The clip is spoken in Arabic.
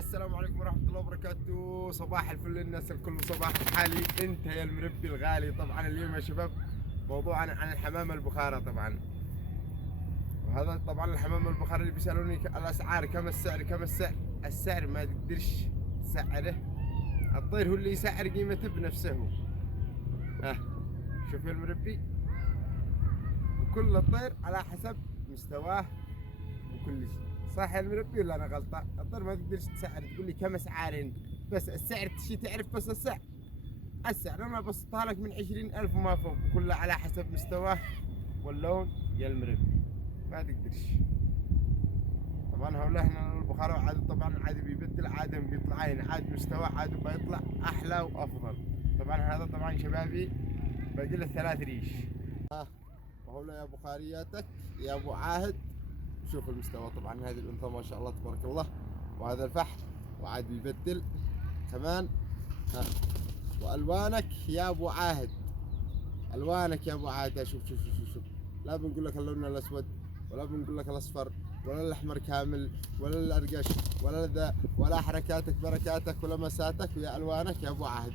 السلام عليكم ورحمة الله وبركاته. صباح الفل للناس الكل، صباح حالي انت يا المربي الغالي. طبعا اليوم يا شباب موضوعنا عن الحمام البخارة طبعا. وهذا طبعا الحمام البخاري اللي بيسألوني الاسعار، كم السعر كم السعر. السعر ما تقدرش تسعره، الطير هو اللي يسعر قيمته بنفسه. ها شوف يا المربي، وكل الطير على حسب مستواه وكل شيء. صح يا المربي ولا انا غلطان؟ الطير ما تقدرش تسعر تقول لي كم اسعار انت، بس السعر تشي تعرف، بس السعر انا بسطها لك من 20,000 وما فوق، كله على حسب مستواه واللون يا المربي، ما تقدرش. طبعا هؤلاء هنا البخارة عاد طبعا عاد بيبدل، عاد بيطلع هنا عاد مستواه عاد بيطلع احلى وافضل. طبعا هذا طبعا شبابي باقي له 3 ريش. وهؤلاء يا بخارياتك يا ابو عاهد، شوف المستوى. طبعا هذه الانثى ما شاء الله تبارك الله، وهذا الفحل وعاد بيبدل كمان. ها والوانك يا ابو عاهد، الوانك يا ابو عاهد. شوف شوف شوف شوف، لا بنقول لك اللون الاسود ولا بنقول لك الاصفر ولا الاحمر كامل ولا الارقش ولا ذا، ولا حركاتك بركاتك ولا مساتك، ويا الوانك يا ابو عاهد.